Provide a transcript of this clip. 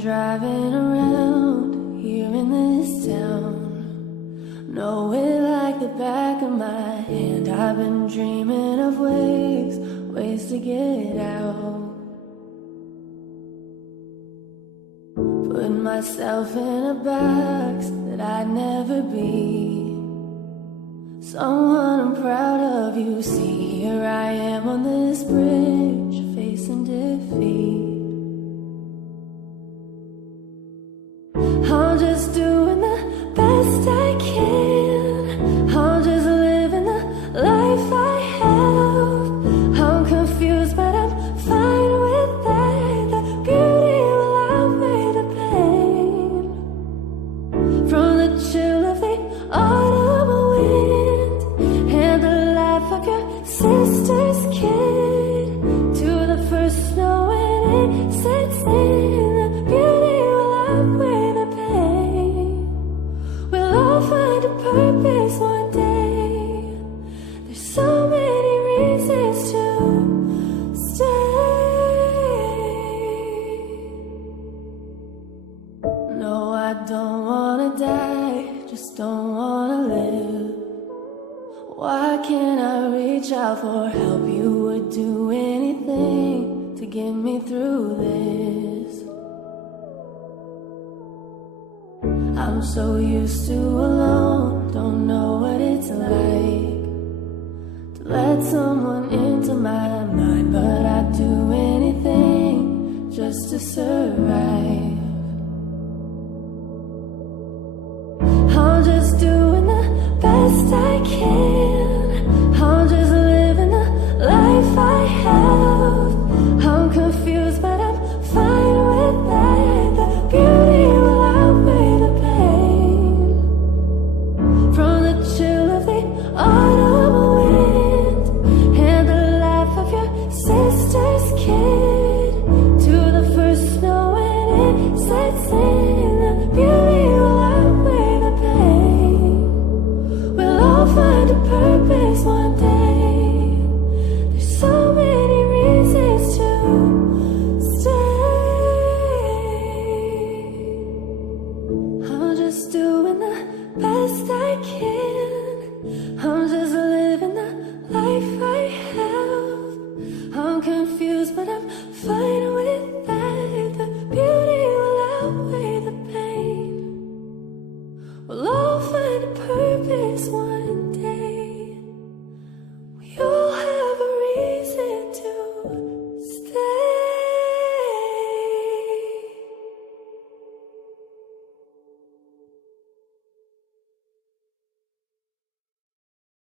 driving around here in this town. Know it like the back of my hand. I've been dreaming of ways to get out. Put myself in a box that I'd never be. Someone I'm proud of, you see. Here I am on this bridge, facing defeat. I'm just doing the best I can. I'm just living the life I have. I'm confused, but I'm fine with that. The beauty will outweigh the pain. From the chill of the autumn wind and the laugh of your sister's kid, to the first snow when it sets in. The beauty will outweigh the pain. We'll all find a purpose one day. There's so many reasons to stay. No, I don't wanna die, just don't wanna live. Why can't I reach out for help? You would do anything to get me through this. I'm so used to alone, don't know what it's like to let someone into my mind, but I'd do anything just to survive. I'm just doing the best I can. I'm just living the life I have. I'm confused, but I'm fine with that. The beauty will outweigh the pain. From the chill of the autumn wind and the laugh of your sister's kid, to the first snow when it sets in. The beauty will outweigh the pain. We'll all find a purpose one day. There's so many reasons to stay. I'm just doing the best I can. I'm just living the life I